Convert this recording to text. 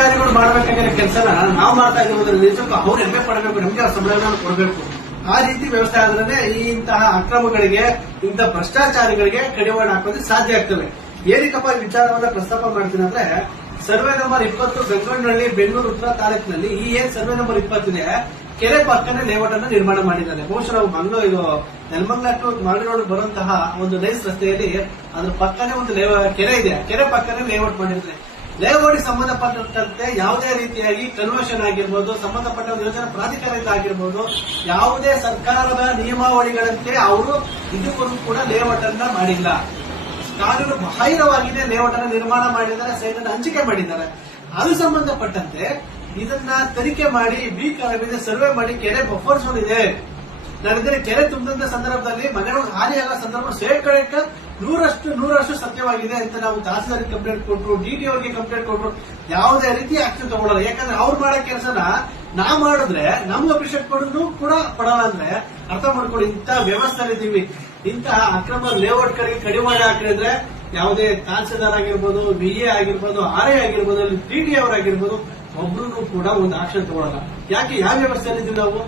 ಅಧಿಕಾರಿಗಳು ಮಾಡಬೇಕಾಗಿರೋ ಕೆಲಸನ ನಾವು ಮಾಡ್ತಾ ಇರೋದ್ರಿಂದ ನಿಜಕ್ಕೂ ಅವ್ರು ಹೆಮ್ಮೆ ಪಡಬೇಕು, ನಮ್ಗೆ ಸಂಬಳವನ್ನು ಕೊಡಬೇಕು. ಆ ರೀತಿ ವ್ಯವಸ್ಥೆ ಆದ್ರೆ ಇಂತಹ ಅಕ್ರಮಗಳಿಗೆ, ಇಂತಹ ಭ್ರಷ್ಟಾಚಾರಿಗಳಿಗೆ ಕಡಿವಾಣ ಹಾಕೋದಕ್ಕೆ ಸಾಧ್ಯ ಆಗ್ತವೆ. ಏನಕ್ಕಪ್ಪ ಈ ವಿಚಾರವನ್ನ ಪ್ರಸ್ತಾಪ ಮಾಡ್ತೀನಿ ಅಂದ್ರೆ, ಸರ್ವೆ ನಂಬರ್ 20 ಬೆಂಗಳೂರಿನಲ್ಲಿ, ಬೆಂಗಳೂರು ಉತ್ತರ ತಾಲೂಕಿನಲ್ಲಿ ಈ ಏನ್ ಸರ್ವೆ ನಂಬರ್ 20 ಇದೆ, ಕೆರೆ ಪಕ್ಕನೆ ಲೇಔಟ್ ಅನ್ನು ನಿರ್ಮಾಣ ಮಾಡಿದ್ದಾರೆ. ಬಹುಶಃ ನಾವು ಇದು ನೆಲಮಂಗಲ ಟು ಮಾಗಡಿರೋಡ್ ಬರುವಂತಹ ಒಂದು ನೈಸ್ ರಸ್ತೆಯಲ್ಲಿ ಅದ್ರ ಪಕ್ಕನೆ ಒಂದು ಕೆರೆ ಇದೆ, ಕೆರೆ ಪಕ್ಕನೆ ಲೇಔಟ್ ಮಾಡಿದ್ದಾರೆ. ಲೇಔಟ್ಗೆ ಸಂಬಂಧಪಟ್ಟಂತೆ ಯಾವುದೇ ರೀತಿಯಾಗಿ ಕನ್ವರ್ಷನ್ ಆಗಿರ್ಬೋದು, ಸಂಬಂಧಪಟ್ಟ ಯೋಜನಾ ಪ್ರಾಧಿಕಾರದಿಂದ ಆಗಿರ್ಬೋದು, ಯಾವುದೇ ಸರ್ಕಾರದ ನಿಯಮಾವಳಿಗಳಂತೆ ಅವರು ಇದಕ್ಕೂ ಕೂಡ ಲೇಔಟ್ ಅನ್ನ ಮಾಡಿಲ್ಲ. ಕಾನೂನು ಬಾಹಿರವಾಗಿದೆ ಲೇಔಟ್ ಅನ್ನು ನಿರ್ಮಾಣ ಮಾಡಿದ್ದಾರೆ, ಸೈಟ್ ಅನ್ನು ಹಂಚಿಕೆ ಮಾಡಿದ್ದಾರೆ. ಅದು ಸಂಬಂಧಪಟ್ಟಂತೆ ಇದನ್ನ ತನಿಖೆ ಮಾಡಿ ಸರ್ವೆ ಮಾಡಿ ಕೆರೆ ಬಫರ್ ಝೋನ್ ಇದೆ. ನಾನಿದ್ರೆ ಕೆರೆ ತುಂಬಿದಂತ ಸಂದರ್ಭದಲ್ಲಿ ಮನೆಗಳು ಹಾನಿಯಾಗೋ ಸಂದರ್ಭ ಶೇಕಡ 100% ಸತ್ಯವಾಗಿದೆ ಅಂತ ನಾವು ತಹಸೀಲ್ದಾರ್ ಕಂಪ್ಲೇಂಟ್ ಕೊಟ್ಟರು, ಡಿಟಿಒಗೆ ಕಂಪ್ಲೇಂಟ್ ಕೊಟ್ಟರು, ಯಾವುದೇ ರೀತಿ ಆಕ್ಷನ್ ತಗೊಳ್ಳಲ್ಲ. ಯಾಕಂದ್ರೆ ಅವ್ರು ಮಾಡೋ ಕೆಲಸನ ನಾವು ಮಾಡಿದ್ರೆ ನಮ್ಗೆ ಅಪ್ರಿಷಿಯೇಟ್ ಮಾಡೋದು ಕೂಡ ಕೊಡಲ್ಲ. ಅಂದ್ರೆ ಅರ್ಥ ಮಾಡ್ಕೊಂಡು ಇಂತಹ ವ್ಯವಸ್ಥೆ ಇದ್ದೀವಿ. ಇಂತಹ ಅಕ್ರಮ ಲೇಔಟ್ ಕಡೆಗೆ ಕಡಿವಾಣ ಹಾಕಿದ್ರೆ ಯಾವುದೇ ತಹಸೀಲ್ದಾರ್ ಆಗಿರ್ಬೋದು, ಬಿಎ ಆಗಿರ್ಬೋದು, ಆರ್ಎ ಆಗಿರ್ಬೋದು, ಟಿಟಿ ಅವರಾಗಿರ್ಬೋದು, ಒಬ್ರು ಕೂಡ ಒಂದು ಆಕ್ಷನ್ ತಗೊಳ್ಳಲ್ಲ. ಯಾಕೆ ಯಾವ ವ್ಯವಸ್ಥೆಯಲ್ಲಿ ಇದ್ದೀವಿ ನಾವು?